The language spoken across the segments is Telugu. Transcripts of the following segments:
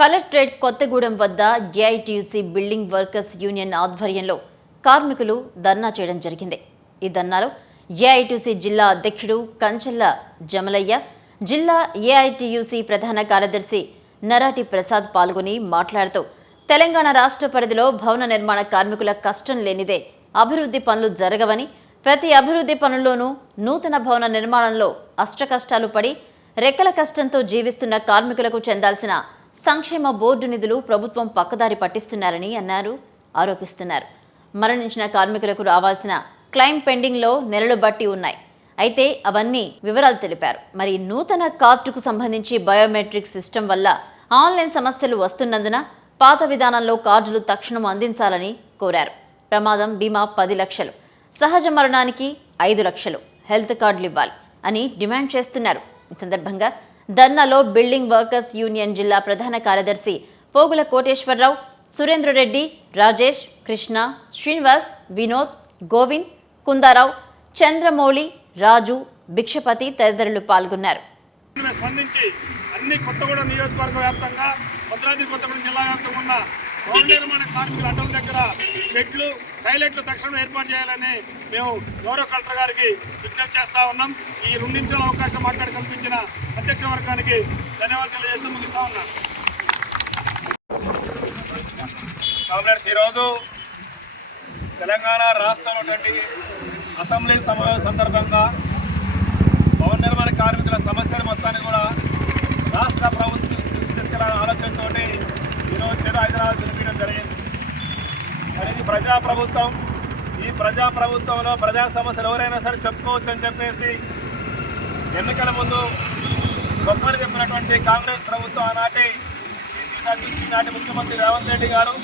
కలెక్టరేట్ కొత్తగూడెం వద్ద ఏఐటీయూసీ బిల్డింగ్ వర్కర్స్ యూనియన్ ఆధ్వర్యంలో కార్మికులు ధర్నా చేయడం జరిగింది. ఈ ధర్నాలో ఏఐటీయూసీ జిల్లా అధ్యక్షుడు కంచెల్ల జమలయ్య, జిల్లా ఏఐటీయూసీ ప్రధాన కార్యదర్శి నరాటి ప్రసాద్ పాల్గొని మాట్లాడుతూ తెలంగాణ రాష్ట్ర పరిధిలో భవన నిర్మాణ కార్మికుల కష్టం లేనిదే అభివృద్ధి పనులు జరగవని, ప్రతి అభివృద్ధి పనుల్లోనూ నూతన భవన నిర్మాణంలో అష్టకష్టాలు పడి రెక్కల కష్టంతో జీవిస్తున్న కార్మికులకు చెందాల్సిన సంక్షేమ బోర్డు నిధులు ప్రభుత్వం పక్కదారి పట్టిస్తున్నారని ఆరోపిస్తున్నారు. మరణించిన కార్మికులకు రావాల్సిన క్లెయిమ్ పెండింగ్లో నెలలు బట్టి ఉన్నాయి. అయితే అవన్నీ వివరాలు తెలిపారు. మరి నూతన కార్డుకు సంబంధించి బయోమెట్రిక్ సిస్టమ్ వల్ల ఆన్లైన్ సమస్యలు వస్తున్నందున పాత విధానంలో కార్డులు తక్షణం అందించాలని కోరారు. ప్రమాదం బీమా 10 లక్షలు, సహజ మరణానికి 5 లక్షలు హెల్త్ కార్డులు ఇవ్వాలి అని డిమాండ్ చేస్తున్నారు. ఈ సందర్భంగా ధర్నాలో బిల్డింగ్ వర్కర్స్ యూనియన్ జిల్లా ప్రధాన కార్యదర్శి పోగుల కోటేశ్వరరావు, సురేంద్రరెడ్డి, రాజేష్, కృష్ణ, శ్రీనివాస్, వినోద్, గోవింద్, కుందారావు, చంద్రమౌళి, రాజు, భిక్షపతి తదితరులు పాల్గొన్నారు. స్పందించి అన్ని కొత్తగూడెం నియోజకవర్గ వ్యాప్తంగా, భద్రాద్రి కొత్తగూడెం జిల్లా వ్యాప్తంగా ఉన్న భవన నిర్మాణ కార్మికుల అడ్డల దగ్గర షెడ్లు, టాయిలెట్లు తక్షణం ఏర్పాటు చేయాలని మేము గౌరవ కలెక్టర్ గారికి విజ్ఞప్తి చేస్తూ ఉన్నాం. ఈ 2 నిమిషాల అవకాశం మాట్లాడి కల్పించిన అధ్యక్ష వర్గానికి ధన్యవాదాలు తెలియజేస్తూ ముగిస్తూ ఉన్నాం. కామ్రేడ్స్, ఈరోజు తెలంగాణ రాష్ట్రంలో అసెంబ్లీ సమావేశం సందర్భంగా భవన నిర్మాణ కార్మికుల సమస్యల మొత్తాన్ని కూడా రాష్ట్ర ప్రభుత్వం దృష్టి తీసుకెళ్లాలనే ఆలోచనతో ఈరోజు చెడు హైదరాబాద్ పిలిపించడం జరిగింది. మరి ఇది ప్రజాప్రభుత్వం. ఈ ప్రజాప్రభుత్వంలో ప్రజా సమస్యలు ఎవరైనా సరే చెప్పుకోవచ్చు అని చెప్పేసి ఎన్నికల ముందు గొప్పని చెప్పినటువంటి కాంగ్రెస్ ప్రభుత్వం ఆనాటి నాటి ముఖ్యమంత్రి రేవంత్ రెడ్డి గారు,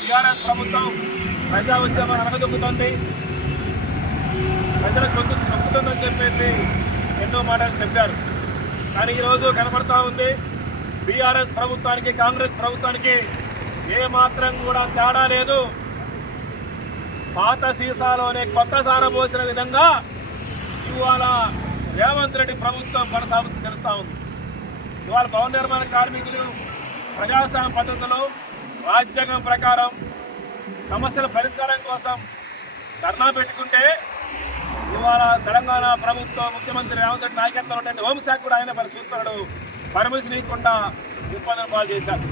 టీఆర్ఎస్ ప్రభుత్వం ప్రజా ఉద్యమాన్ని అనగదొక్కుతుంది, ప్రజలకు నొక్కుతుందని చెప్పేసి ఎన్నో మాటలు చెప్పారు. కానీ ఈరోజు కనపడతా ఉంది, బీఆర్ఎస్ ప్రభుత్వానికి కాంగ్రెస్ ప్రభుత్వానికి ఏమాత్రం కూడా తేడా లేదు. పాత సీసాలోనే కొత్త సార పోసిన విధంగా ఇవాళ రేవంత్ రెడ్డి ప్రభుత్వం కొనసాగుతూ తెలుస్తూ ఉంది. ఇవాళ భవన నిర్మాణ కార్మికులు ప్రజాస్వామ్య పద్ధతిలో రాజ్యాంగం ప్రకారం సమస్యల పరిష్కారం కోసం ధర్నా పెట్టుకుంటే ఇవాళ తెలంగాణ ప్రభుత్వం ముఖ్యమంత్రి రేవంత్ రెడ్డి నాయకత్వంలో ఉంటే హోంశాఖ కూడా ఆయన పని చూస్తున్నాడు, పర్మిషన్ ఇవ్వకుండా ఇబ్బందులు పాలు చేశారు.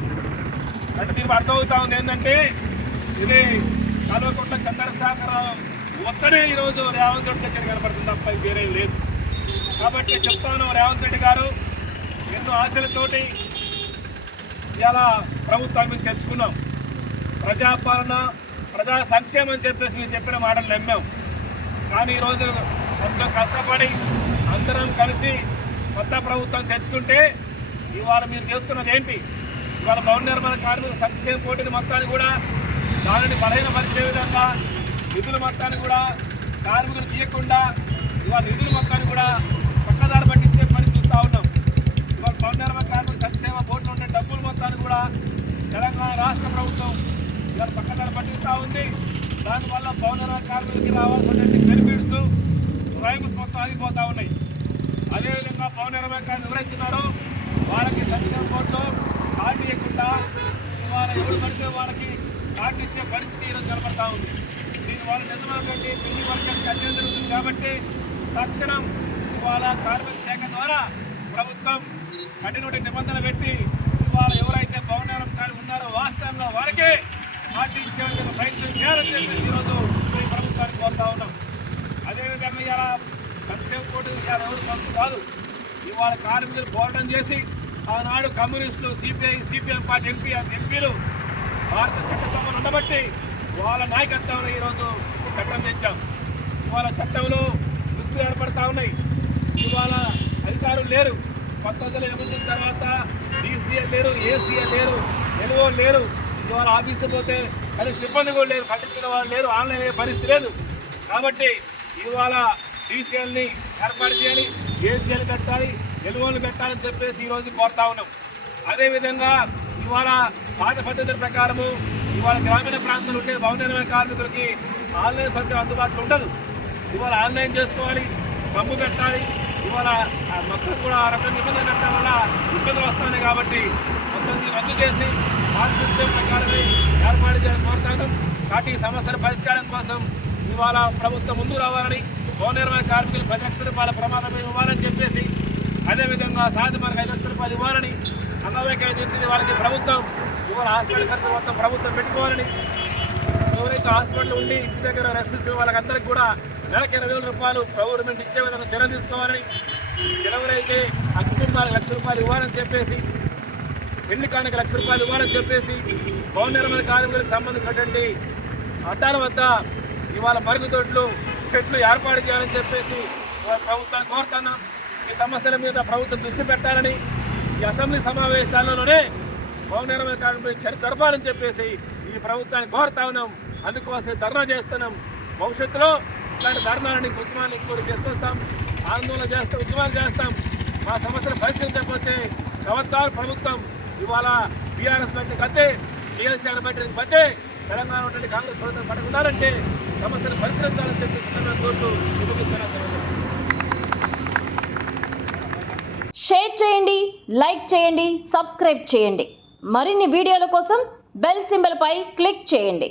అంటే దీనికి అర్థమవుతా ఉంది ఏంటంటే ఇది కల్వకుంట్ల చంద్రశేఖరరావు వచ్చనే ఈరోజు రేవంత్ రెడ్డి దగ్గర కనపడుతుంది తప్ప వేరే లేదు. కాబట్టి చెప్తాను, రేవంత్ రెడ్డి గారు ఎన్నో ఆశలతోటి ఇలా ప్రభుత్వం మీద తెచ్చుకున్నాం. ప్రజాపాలన, ప్రజా సంక్షేమం అని చెప్పేసి మీరు చెప్పిన మాటలు నమ్మాం. కానీ ఈరోజు ఎంతో కష్టపడి అందరం కలిసి కొత్త ప్రభుత్వం తెచ్చుకుంటే ఇవాళ మీరు చేస్తున్నది ఏంటి? ఇవాళ భవన నిర్మాణ కార్మికుల సంక్షేమ పోటీని మొత్తాన్ని కూడా దానిని బలహీనపరిచే విధంగా నిధుల మొత్తాన్ని కూడా కార్మికులకు ఇవ్వకుండా ఇవాళ నిధుల మొత్తాన్ని కూడా పక్కదారి పట్టించే పని చూస్తూ ఉన్నాం. ఇవాళ భవన నిర్మాణ కార్మిక సంక్షేమ బోర్డులో ఉండే డబ్బుల మొత్తాన్ని కూడా తెలంగాణ రాష్ట్ర ప్రభుత్వం ఇవాళ పక్కదారి పట్టిస్తూ ఉంది. దానివల్ల భవన నిర్మాణ కార్మికులకి రావాల్సిన బెనిఫిట్స్, రైమ్స్ మొత్తం ఆగిపోతూ ఉన్నాయి. అదేవిధంగా భవన నిర్మాణ కార్మికులు ఎవరైతున్నారో వాళ్ళకి సంక్షేమ బోర్డులో కార్డు ఇవ్వకుండా ఇవాళ ఎవరు పడితే వాళ్ళకి కార్డు ఇచ్చే పరిస్థితి ఈరోజు కనబడతా ఉంది. దీనివల్ల నిజమైనటువంటి బిల్డింగ్ వర్కర్స్కి అన్యాయం జరుగుతుంది. కాబట్టి తక్షణం ఇవాళ కార్మిక శాఖ ద్వారా ప్రభుత్వం కఠిన నిబంధన పెట్టి ఇవాళ ఎవరైతే భవన నిర్మాణ ఉన్నారో వాస్తవంగా వారికే కార్డు ఇచ్చేందుకు ప్రయత్నం చేయాలని చెప్పేసి ఈరోజు ఈ ప్రభుత్వానికి కోరుతా ఉన్నాం. అదేవిధంగా ఇలా సంక్షేమ బోర్డు ఇలా ఎవరు సంస్థ కాదు. ఇవాళ కార్మికులు పోరాటం చేసి ఆనాడు కమ్యూనిస్టులు, సిపిఐ పార్టీ ఎంపీలు భారత చట్టసభను ఉండబట్టి వాళ్ళ నాయకత్వంలో ఈరోజు చట్టం తెచ్చాం. ఇవాళ చట్టంలో ముసుగులు ఏర్పడతా ఉన్నాయి. ఇవాళ అధికారులు లేరు. 1980 తర్వాత డీసీఏ లేరు, ఏసీఏ లేరు, ఎల్ఓ లేరు. ఇవాళ ఆఫీసు పోతే కానీ సిబ్బంది కూడా లేరు, పట్టించుకునే వాళ్ళు లేరు, ఆన్లైన్ అయ్యే పరిస్థితి లేదు. కాబట్టి ఇవాళ డీసీఎల్ని ఏర్పాటు చేయాలి, ఏసీఎల్ పెట్టాలి, ఎల్ఓలు పెట్టాలని చెప్పేసి ఈరోజు కోరుతా ఉన్నాం. అదేవిధంగా ఇవాళ పాత పద్ధతుల ప్రకారము ఇవాళ గ్రామీణ ప్రాంతాలు ఉంటే భవన నిర్మాణ కార్మికులకి ఆన్లైన్ సౌకర్యం అందుబాటులో ఉండదు. ఇవాళ ఆన్లైన్ చేసుకోవాలి, పంపు పెట్టాలి. ఇవాళ మొత్తం కూడా ఆ రకం నిబంధనలు పెట్టడం వల్ల ఇబ్బందులు వస్తున్నాయి. కాబట్టి పంతొమ్మిది రద్దు చేసి కాల్ సిస్టమ్ ప్రకారమే ఏర్పాటు చేయాలని కోరుతాను. కాబట్టి ఈ సమస్యల పరిష్కారం కోసం ఇవాళ ప్రభుత్వం ముందుకు రావాలని, భవన నిర్మాణ కార్మికులు 10 లక్షల రూపాయల ప్రమాదం ఇవ్వాలని చెప్పేసి, అదేవిధంగా సహజ మార్గం 5 లక్షల రూపాయలు ఇవ్వాలని, అంగవైకల్యం వాళ్ళకి ప్రభుత్వం ఇవాళ హాస్పిటల్ ఖర్చు మొత్తం ప్రభుత్వం పెట్టుకోవాలని, ఎవరైతే హాస్పిటల్ ఉండి ఇంటి దగ్గర రెస్ట్ తీసుకునే వాళ్ళకందరికీ కూడా నెలకు 20,000 రూపాయలు గవర్నమెంట్ ఇచ్చే విధంగా చర్య తీసుకోవాలని, ఎవరైతే ఆ కుటుంబాలకు 1 లక్ష రూపాయలు ఇవ్వాలని చెప్పేసి, పెళ్లి కానుక 1 లక్ష రూపాయలు ఇవ్వాలని చెప్పేసి, భవన నిర్మాణ కార్మికులకు సంబంధించినటువంటి అద్దాల వద్ద ఇవాళ మరుగుదొడ్లు సెట్లు ఏర్పాటు చేయాలని చెప్పేసి ప్రభుత్వాన్ని కోరుతున్నాం. ఈ సమస్యల మీద ప్రభుత్వం దృష్టి పెట్టాలని, ఈ అసెంబ్లీ సమావేశాలలోనే భవన నిర్మాణ కార్మికులు చర్చ జరపాలని చెప్పేసి ఈ ప్రభుత్వాన్ని కోరుతా ఉన్నాం. అందుకోసం ధర్నా చేస్తున్నాం. భవిష్యత్తులో ఇలాంటి ధర్నాలని ఉద్యమాన్ని ఎక్కువ చేసుకొస్తాం, ఆందోళన చేస్తాం, ఉద్యమాలు చేస్తాం. మా సమస్యలు పరిష్కరించకపోతే ప్రభుత్వాలు ప్రభుత్వం ఇవాళ బీఆర్ఎస్ పార్టీ కట్టే, టీఎల్సీ పార్టీ బట్టే తెలంగాణ ఉన్నటువంటి కాంగ్రెస్ ప్రభుత్వం పట్టుకున్నారంటే సమస్యలు పరిష్కరించాలని చెప్పి కోరుతూ షేర్ చేయండి, లైక్ చేయండి, సబ్స్క్రైబ్ చేయండి. మరిన్ని వీడియోల కోసం బెల్ సింబల్ పై క్లిక్ చేయండి.